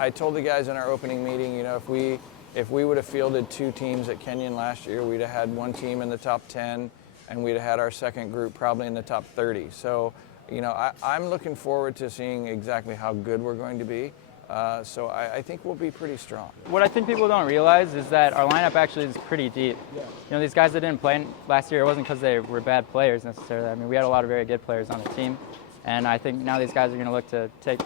I told the guys in our opening meeting, if we would have fielded 2 teams at Kenyon last year, we'd have had 1 team in the top 10, and we'd have had our second group probably in the top 30. So, I'm looking forward to seeing exactly how good we're going to be. So I think we'll be pretty strong. What I think people don't realize is that our lineup actually is pretty deep. Yeah. These guys that didn't play last year, it wasn't because they were bad players necessarily. I mean, we had a lot of very good players on the team, and I think now these guys are going to look to take,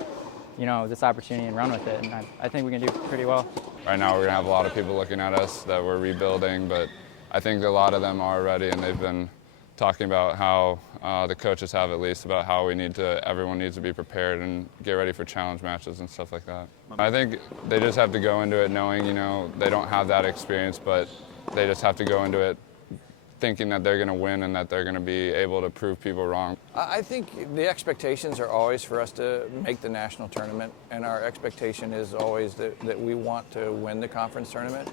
this opportunity and run with it, and I think we can do pretty well. Right now, we're going to have a lot of people looking at us that we're rebuilding, but I think a lot of them are ready, and they've been talking about how the coaches have, at least, about how everyone needs to be prepared and get ready for challenge matches and stuff like that. I think they just have to go into it knowing, they don't have that experience, but they just have to go into it thinking that they're going to win and that they're going to be able to prove people wrong. I think the expectations are always for us to make the national tournament, and our expectation is always that we want to win the conference tournament.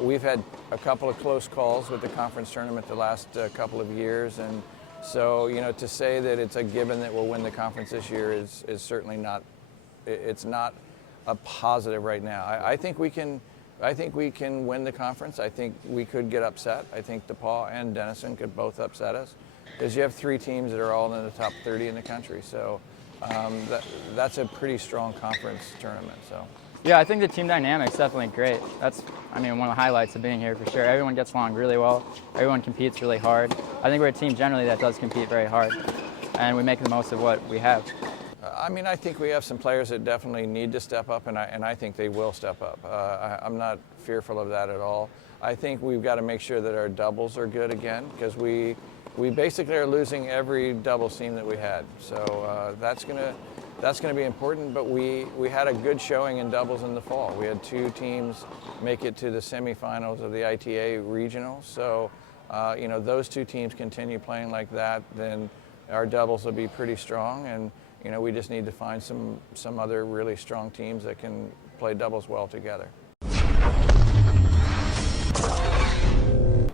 We've had a couple of close calls with the conference tournament the last couple of years, and so to say that it's a given that we'll win the conference this year is certainly not. It's not a positive right now. I think we can win the conference. I think we could get upset. I think DePaul and Denison could both upset us, because you have 3 teams that are all in the top 30 in the country. So that's a pretty strong conference tournament. So. Yeah, I think the team dynamic's definitely great. That's, one of the highlights of being here for sure. Everyone gets along really well. Everyone competes really hard. I think we're a team generally that does compete very hard, and we make the most of what we have. I think we have some players that definitely need to step up, and I think they will step up. I'm not fearful of that at all. I think we've got to make sure that our doubles are good again, because we basically are losing every doubles team that we had. So that's going to be important, but we had a good showing in doubles in the fall. We had 2 teams make it to the semifinals of the ITA regional. So, those 2 teams continue playing like that, then our doubles will be pretty strong, and we just need to find some other really strong teams that can play doubles well together.